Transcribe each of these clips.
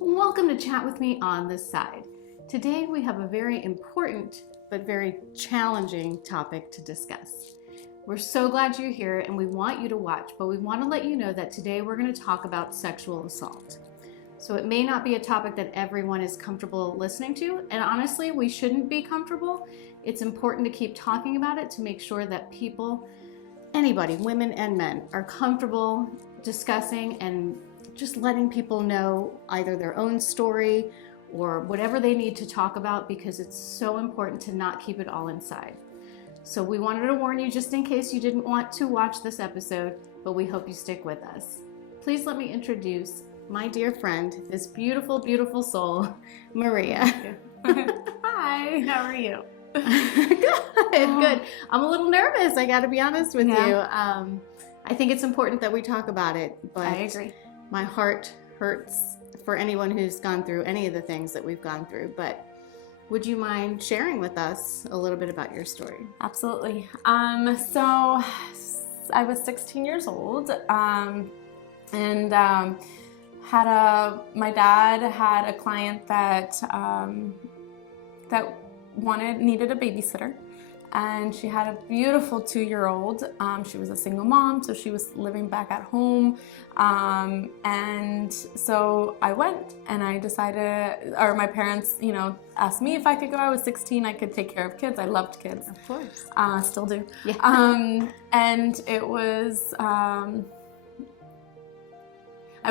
Welcome to Chat with Me on the Side. Today we have a very important but very challenging topic to discuss. We're so glad you're here and we want you to watch, but we want to let you know that today we're going to talk about sexual assault. So it may not be a topic that everyone is comfortable listening to, and honestly, we shouldn't be comfortable. It's important to keep talking about it to make sure that people, anybody, women and men, are comfortable discussing and just letting people know either their own story or whatever they need to talk about, because it's so important to not keep it all inside. So we wanted to warn you just in case you didn't want to watch this episode, but we hope you stick with us. Please let me introduce my dear friend, this beautiful, beautiful soul, Maria. Hi, how are you? Good. I'm a little nervous, I gotta be honest with you. I think it's important that we talk about it, but I agree. My heart hurts for anyone who's gone through any of the things that we've gone through, but would you mind sharing with us a little bit about your story? Absolutely. So I was 16 years old, and my dad had a client that needed a babysitter. And she had a beautiful 2-year-old. She was a single mom, so she was living back at home. And so I went and I decided, or my parents, asked me if I could go. I was 16, I could take care of kids. I loved kids. Of course. Still do. Yeah. And it was, I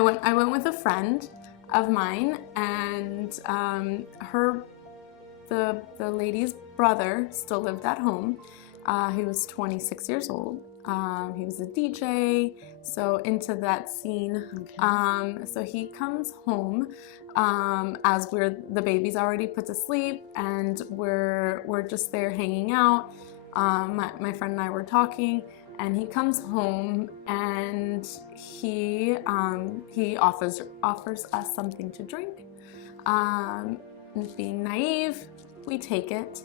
went with a friend of mine, and the lady's brother still lived at home. He was 26 years old. He was a DJ, so into that scene. Okay. So he comes home as the baby's already put to sleep, and we're just there hanging out. My friend and I were talking, and he comes home and he offers us something to drink. Being naive, we take it.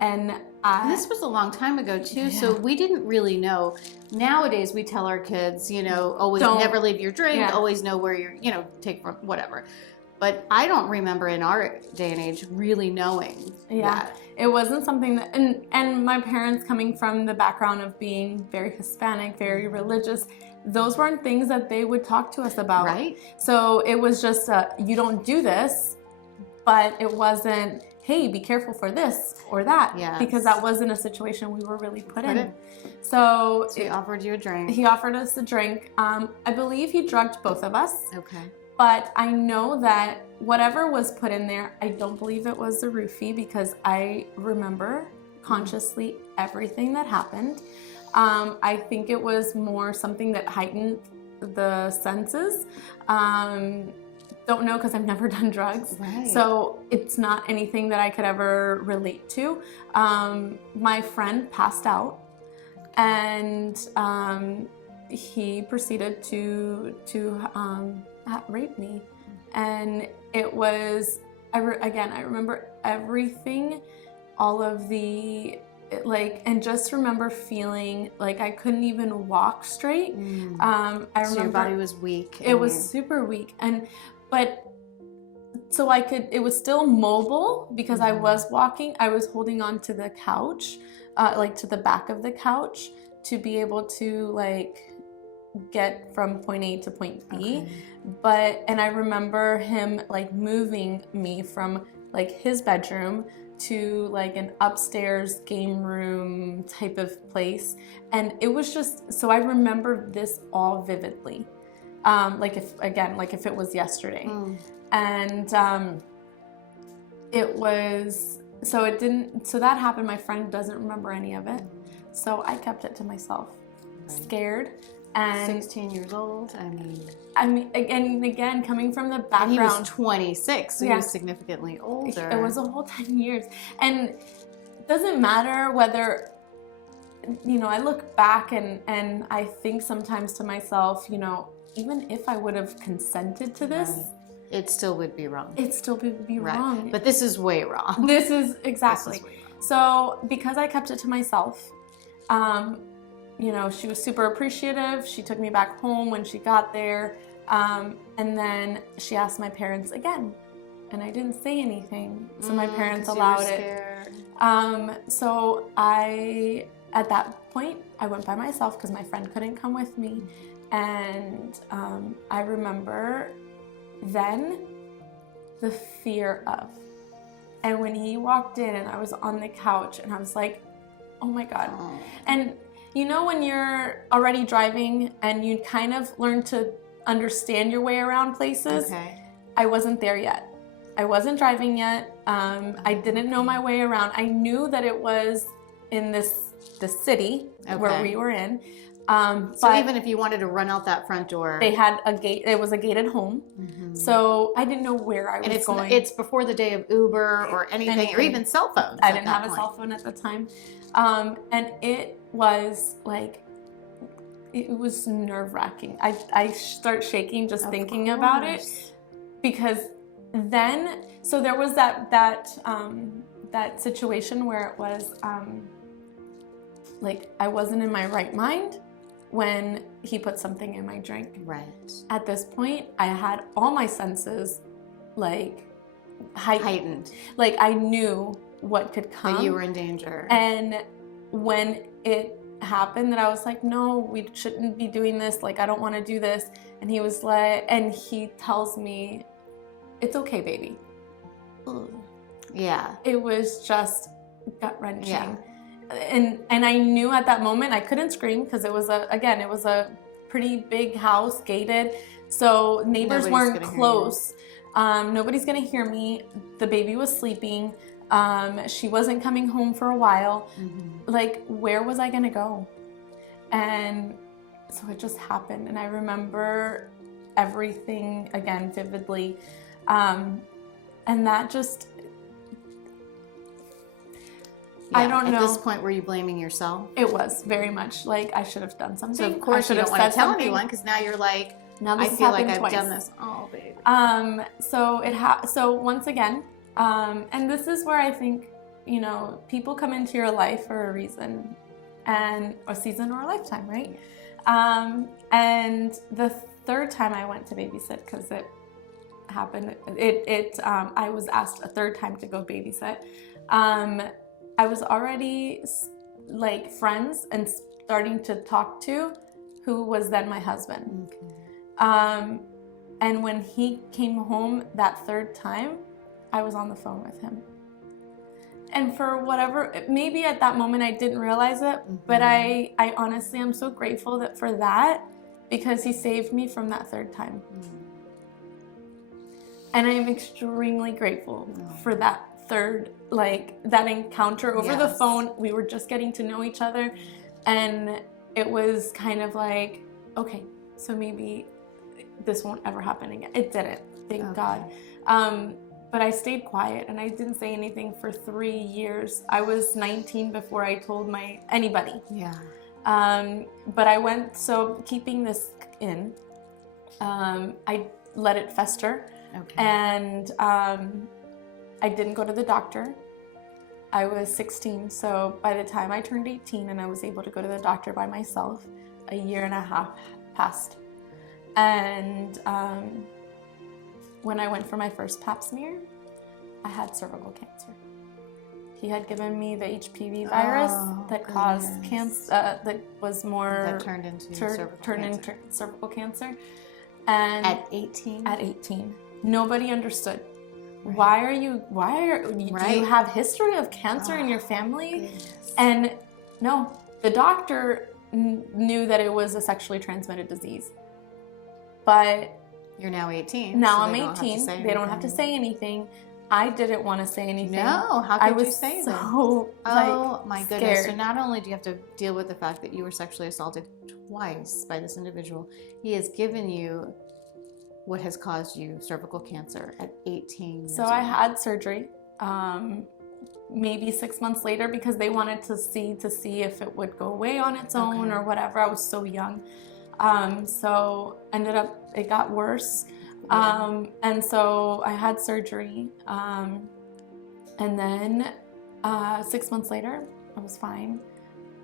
This was a long time ago too, Yeah. so we didn't really know. Nowadays we tell our kids, always never leave your drink, Yeah. always know where you're, take from whatever. But I don't remember in our day and age really knowing that. It wasn't something that, and my parents, coming from the background of being very Hispanic, very religious, those weren't things that they would talk to us about. Right. So it was just, you don't do this, but it wasn't, hey, be careful for this or that. Yes. Because that wasn't a situation we were really put in. So he offered you a drink. He offered us a drink. I believe he drugged both of us. Okay. But I know that whatever was put in there, I don't believe it was a roofie, because I remember consciously everything that happened. I think it was more something that heightened the senses. Don't know, because I've never done drugs. Right. So it's not anything that I could ever relate to. My friend passed out, and he proceeded to rape me. And it was, I remember everything, all of the, and just remember feeling like I couldn't even walk straight. I remember so your body was weak. It was super weak. So it was still mobile because I was walking. I was holding on to the couch, to the back of the couch, to be able to get from point A to point B. Okay. And I remember him moving me from his bedroom to an upstairs game room type of place. And it was just, so I remember this all vividly. If it was yesterday. And it was, so that happened. My friend doesn't remember any of it. So I kept it to myself, scared. And 16 years old. I mean, again, coming from the background. And he was 26, so Yeah. he was significantly older. It was a whole 10 years. And it doesn't matter whether, I look back and I think sometimes to myself, even if I would have consented to this, Right. It still would be wrong. It still would be wrong. But this is way wrong. This is exactly. This is way wrong. So because I kept it to myself, she was super appreciative. She took me back home when she got there. And then she asked my parents again, and I didn't say anything. So my parents 'cause you allowed were it. scared. So at that point, I went by myself because my friend couldn't come with me. And I remember then the fear of, and when he walked in and I was on the couch and I was like, oh my God. Oh. And you know, when you're already driving and you kind of learn to understand your way around places, Okay. I wasn't there yet. I wasn't driving yet. I didn't know my way around. I knew that it was in the city where Okay. we were in. So But even if you wanted to run out that front door, they had a gate. It was a gated home. So I didn't know where I was and going. it's before the day of Uber or anything. Or even cell phones. I didn't have a cell phone at the time. And it was like, it was nerve-wracking. I start shaking just thinking about it, because then, so there was that situation where it was like I wasn't in my right mind when he put something in my drink. Right. At this point, I had all my senses like heightened. Like I knew what could come. That you were in danger. And when it happened, that I was like, no, we shouldn't be doing this. Like, I don't want to do this. And he was like, and he tells me, it's okay, baby. Ugh. Yeah. It was just gut wrenching. Yeah. And I knew at that moment I couldn't scream because it was a pretty big house, gated. So neighbors weren't close. Nobody's gonna hear me. The baby was sleeping. She wasn't coming home for a while. Like, where was I gonna go? And so it just happened. And I remember everything again vividly. And that just, Yeah. I don't know. At this point, were you blaming yourself? It was very much like I should have done something. So of course you don't want to tell anyone because now you're like, now I feel like I've done this. Oh, baby. So once again, and this is where I think, you know, people come into your life for a reason, and a season or a lifetime, right? And the third time I went to babysit, because it happened, I was asked a third time to go babysit. I was already like friends and starting to talk to who was then my husband. Okay. And when he came home that third time, I was on the phone with him. And for whatever, maybe at that moment I didn't realize it, but I honestly am so grateful for that, because he saved me from that third time. And I am extremely grateful for that third, like that encounter over the phone. We were just getting to know each other, and it was kind of like, okay, so maybe this won't ever happen again. It didn't, thank God. But I stayed quiet and I didn't say anything for 3 years. I was 19 before I told anybody. Yeah. But I went, so keeping this in, I let it fester. Okay. And I didn't go to the doctor. I was 16, so by the time I turned 18 and I was able to go to the doctor by myself, a year and a half passed. And when I went for my first pap smear, I had cervical cancer. He had given me the HPV virus that caused cancer, that was more... That turned into cervical cancer. And at 18? At 18. Nobody understood. Right. Do you have history of cancer in your family? Goodness. And no, the doctor knew that it was a sexually transmitted disease. But you're now 18. Now I'm 18. They don't have to say anything. I didn't want to say anything. No, how could you say that? Oh my goodness. So not only do you have to deal with the fact that you were sexually assaulted twice by this individual, he has given you what has caused you cervical cancer at 18 years old. So I had surgery maybe 6 months later, because they wanted to see if it would go away on its own or whatever. I was so young. So ended up, it got worse. And so I had surgery. And then 6 months later, I was fine.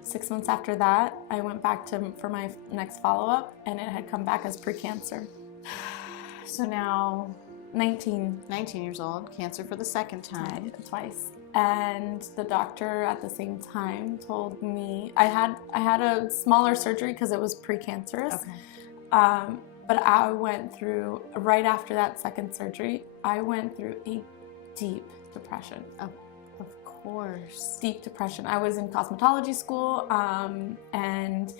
6 months after that, I went back for my next follow-up, and it had come back as precancer. So now 19. 19 years old, cancer for the second time. Twice. And the doctor at the same time told me I had a smaller surgery because it was precancerous. Okay. But I went through, right after that second surgery, I went through a deep depression. Of course. Deep depression. I was in cosmetology school, and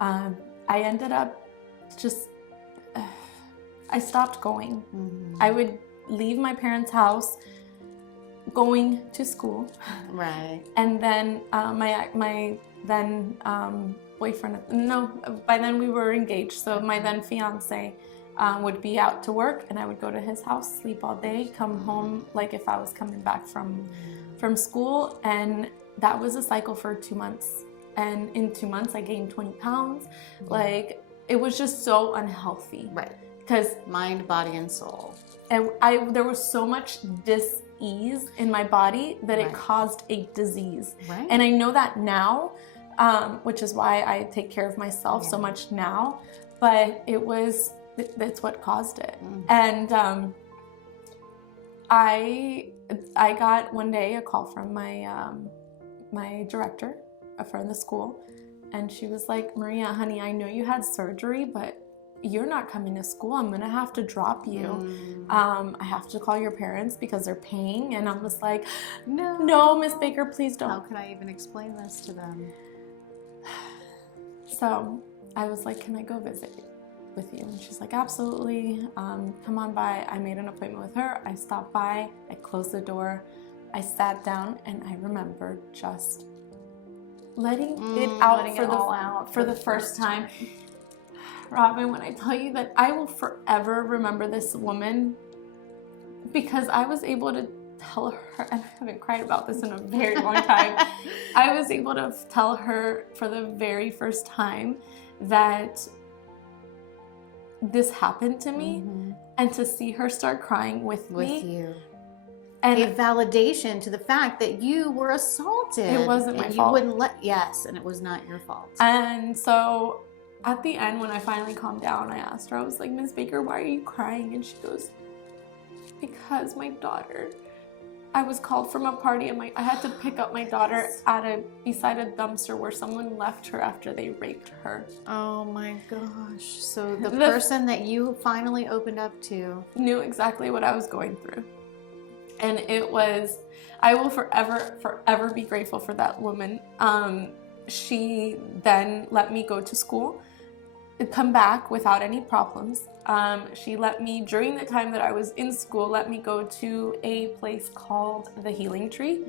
I ended up just, I stopped going. Mm-hmm. I would leave my parents' house, going to school. Right. And then my then boyfriend, no, by then we were engaged, so my then fiance would be out to work, and I would go to his house, sleep all day, come home like if I was coming back from school. And that was a cycle for 2 months. And in 2 months I gained 20 pounds. Like, it was just so unhealthy. Right. Because mind, body, and soul. And there was so much dis-ease in my body that it caused a disease. Right. And I know that now, which is why I take care of myself so much now. But that's what caused it. And I got one day a call from my director from the school, and she was like, "Maria, honey, I know you had surgery, but you're not coming to school. I'm gonna have to drop you. I have to call your parents because they're paying." And I was like, no, Miss Baker, please don't. How can I even explain this to them? So I was like, "Can I go visit with you?" And she's like, "Absolutely. Come on by." I made an appointment with her. I stopped by. I closed the door. I sat down, and I remember just letting it out for the first time. Robin, when I tell you that I will forever remember this woman, because I was able to tell her, and I haven't cried about this in a very long time, I was able to tell her for the very first time that this happened to me, and to see her start crying with me. You. And a validation to the fact that you were assaulted. It wasn't my fault. You wouldn't and it was not your fault. And so at the end, when I finally calmed down, I asked her, I was like, "Ms. Baker, why are you crying?" And she goes, "Because my daughter, I was called from a party, and I had to pick up my daughter beside a dumpster where someone left her after they raped her." Oh my gosh. So the person that you finally opened up to knew exactly what I was going through. And I will forever be grateful for that woman. She then let me go to school, come back without any problems. She let me, during the time that I was in school, let me go to a place called the Healing Tree.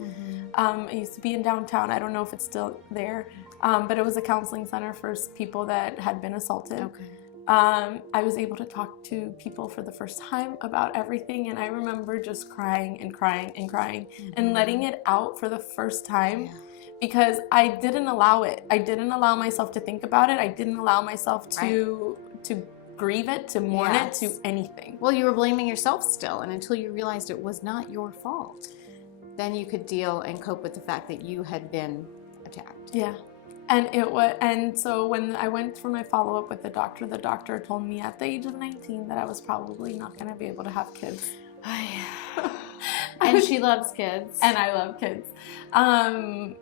It used to be in downtown. I don't know if it's still there, but it was a counseling center for people that had been assaulted. Okay. I was able to talk to people for the first time about everything, and I remember just crying and crying and crying and letting it out for the first time. Because I didn't allow it. I didn't allow myself to think about it. I didn't allow myself to grieve it, to mourn it, to anything. Well, you were blaming yourself still, and until you realized it was not your fault, then you could deal and cope with the fact that you had been attacked. Yeah. And so when I went for my follow-up with the doctor told me at the age of 19 that I was probably not going to be able to have kids. And she loves kids. And I love kids. But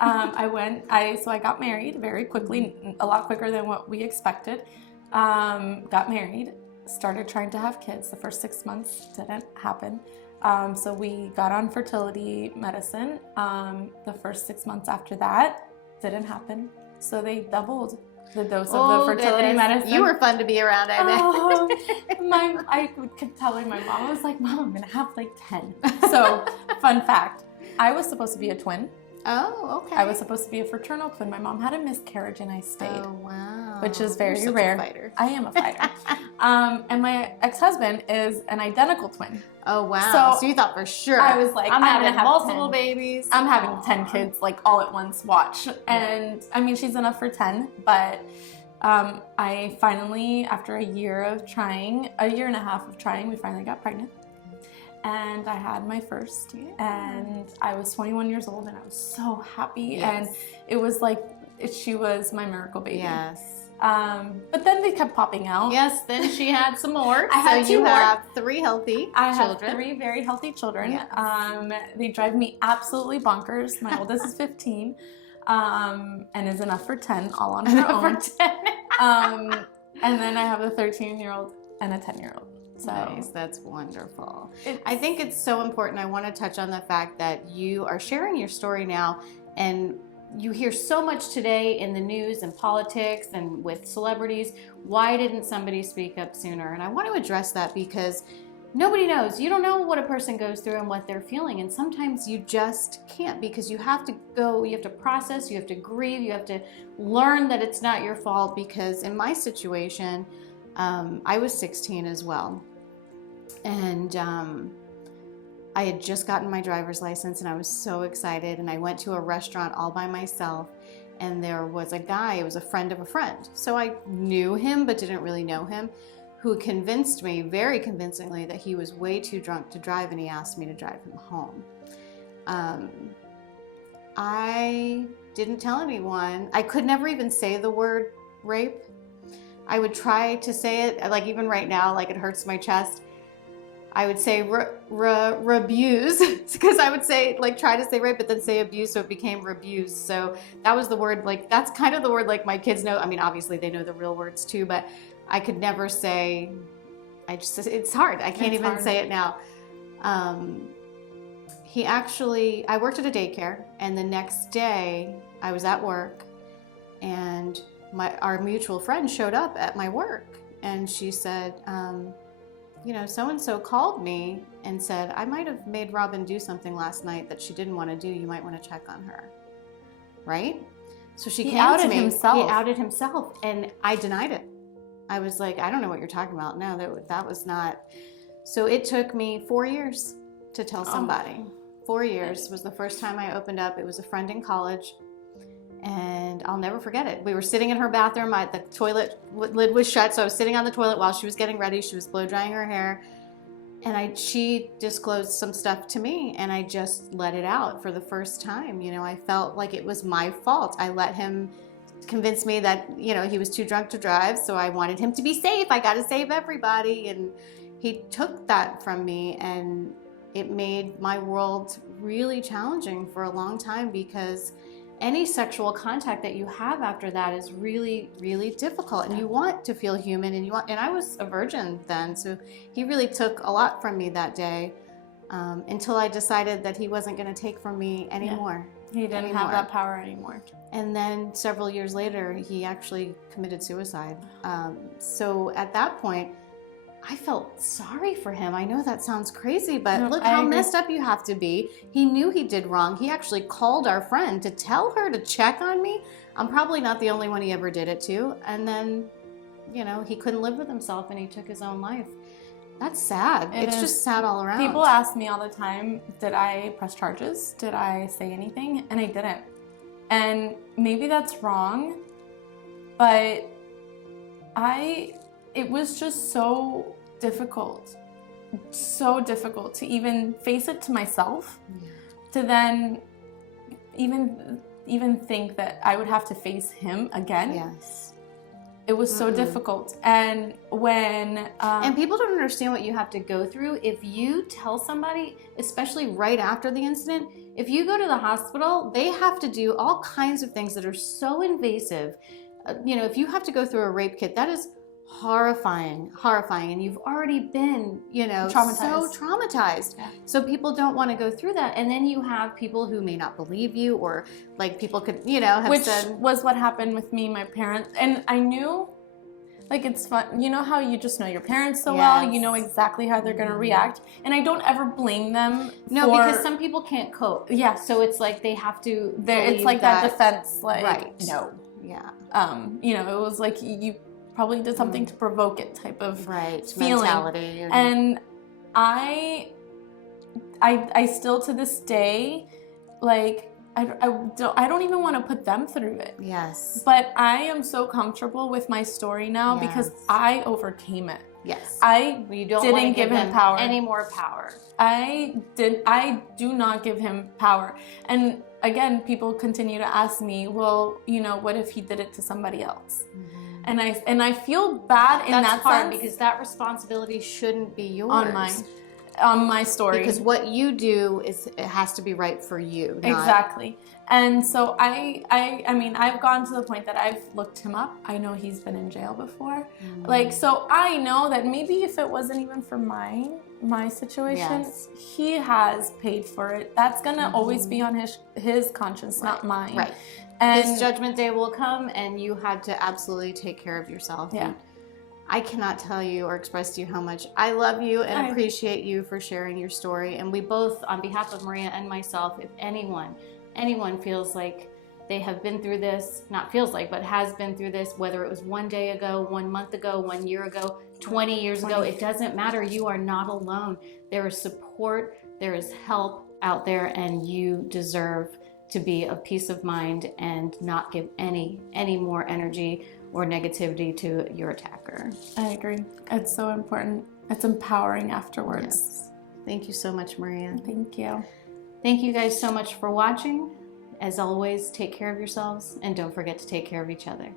I got married very quickly, a lot quicker than what we expected. Got married, started trying to have kids. The first 6 months didn't happen. So we got on fertility medicine. The first 6 months after that didn't happen. So they doubled the dose of the fertility medicine. You were fun to be around, I bet. I kept telling my mom, I was like, "Mom, I'm gonna have like 10. So, fun fact, I was supposed to be a twin. Oh, okay. I was supposed to be a fraternal twin. My mom had a miscarriage and I stayed. Oh, wow. Which is very You're rare. Such a fighter. I am a fighter. And my ex-husband is an identical twin. Oh, wow. So you thought for sure. I was like, I'm having have multiple 10. babies. I'm having 10 kids, like all at once, watch. And I mean, she's enough for 10, but I finally, after a year and a half of trying, we finally got pregnant. And I had my first, and I was 21 years old, and I was so happy. And it was like, she was my miracle baby. Yes. But then they kept popping out. Yes, then she had some more. I had so two you more. have 3 healthy I children. have 3 very healthy children. Yes. They drive me absolutely bonkers. My oldest is 15 and is enough for 10, all on her own. And then I have a 13-year-old and a 10-year-old. So Nice, that's wonderful. I think it's so important. I want to touch on the fact that you are sharing your story now, and you hear so much today in the news and politics and with celebrities. Why didn't somebody speak up sooner? And I want to address that because nobody knows. You don't know what a person goes through and what they're feeling, and sometimes you just can't, because you have to process, you have to grieve, you have to learn that it's not your fault. Because in my situation, I was 16 as well. And I had just gotten my driver's license, and I was so excited, and I went to a restaurant all by myself, and there was a guy, it was a friend of a friend, so I knew him but didn't really know him, who convinced me very convincingly that he was way too drunk to drive, and he asked me to drive him home. I didn't tell anyone. I could never even say the word rape. I would try to say it, like even right now, like it hurts my chest. I would say rebuse, because I would say, like, try to say rape, but then say abuse, so it became rebuse. So that was the word, like, that's kind of the word, like, my kids know. I mean, obviously they know the real words too, but I could never say, it's hard. I can't even say it now. I worked at a daycare, and the next day I was at work, and our mutual friend showed up at my work, and she said, so-and-so called me and said, I might have made Robin do something last night that she didn't want to do. You might want to check on her. Right? So she came to me. He outed himself, and I denied it. I was like, I don't know what you're talking about. No, that was not. So it took me 4 years to tell somebody. 4 years was the first time I opened up. It was a friend in college. And I'll never forget it. We were sitting in her bathroom. The toilet lid was shut, so I was sitting on the toilet while she was getting ready. She was blow drying her hair, and she disclosed some stuff to me, and I just let it out for the first time. I felt like it was my fault. I let him convince me that he was too drunk to drive, so I wanted him to be safe. I got to save everybody, and he took that from me, and it made my world really challenging for a long time, because any sexual contact that you have after that is really, really difficult, and you want to feel human, and I was a virgin then, so he really took a lot from me that day, until I decided that he wasn't going to take from me anymore. He didn't have that power anymore. And then several years later, he actually committed suicide. So at that point, I felt sorry for him. I know that sounds crazy, but look how messed up you have to be. He knew he did wrong. He actually called our friend to tell her to check on me. I'm probably not the only one he ever did it to. And then, he couldn't live with himself, and he took his own life. That's sad. It's just sad all around. People ask me all the time, did I press charges? Did I say anything? And I didn't. And maybe that's wrong, but it was just so difficult to even face it to myself, to then even think that I would have to face him again. Yes. It was so difficult. And when and people don't understand what you have to go through. If you tell somebody, especially right after the incident, if you go to the hospital, they have to do all kinds of things that are so invasive. If you have to go through a rape kit, that is horrifying, and you've already been, so traumatized. Yeah. So people don't want to go through that, and then you have people who may not believe you, or like people could, have which said, was what happened with me, my parents, and I knew, like, it's fun. You know how you just know your parents so well, you know exactly how they're going to react, and I don't ever blame them. No, because some people can't cope. Yeah. So it's like they have to. It's like that defense, like, right. No. Yeah. It was like you probably did something to provoke it type of feeling. Mentality. And I still to this day, like, I don't even want to put them through it. Yes. But I am so comfortable with my story now because I overcame it. Yes. You didn't give him power. Any more power. I do not give him power. And again, people continue to ask me, well, what if he did it to somebody else? Mm-hmm. And I feel bad in That's that hard sense because that responsibility shouldn't be yours. on my story. Because what you do it has to be right for you. Exactly. And so I mean, I've gone to the point that I've looked him up. I know he's been in jail before. Like, so I know that maybe if it wasn't even for my situation, he has paid for it. That's gonna always be on his conscience, not mine. Right. And his judgment day will come, and you had to absolutely take care of yourself. Yeah. And I cannot tell you or express to you how much I love you and appreciate you for sharing your story. And we both, on behalf of Maria and myself, if anyone feels like they have been through this, not feels like, but has been through this, whether it was 1 day ago, 1 month ago, 1 year ago, 20 years ago, it doesn't matter. You are not alone. There is support, there is help out there, and you deserve to be of peace of mind and not give any more energy or negativity to your attacker. I agree. It's so important. It's empowering afterwards. Yes. Thank you so much, Maria. Thank you. Thank you guys so much for watching. As always, take care of yourselves and don't forget to take care of each other.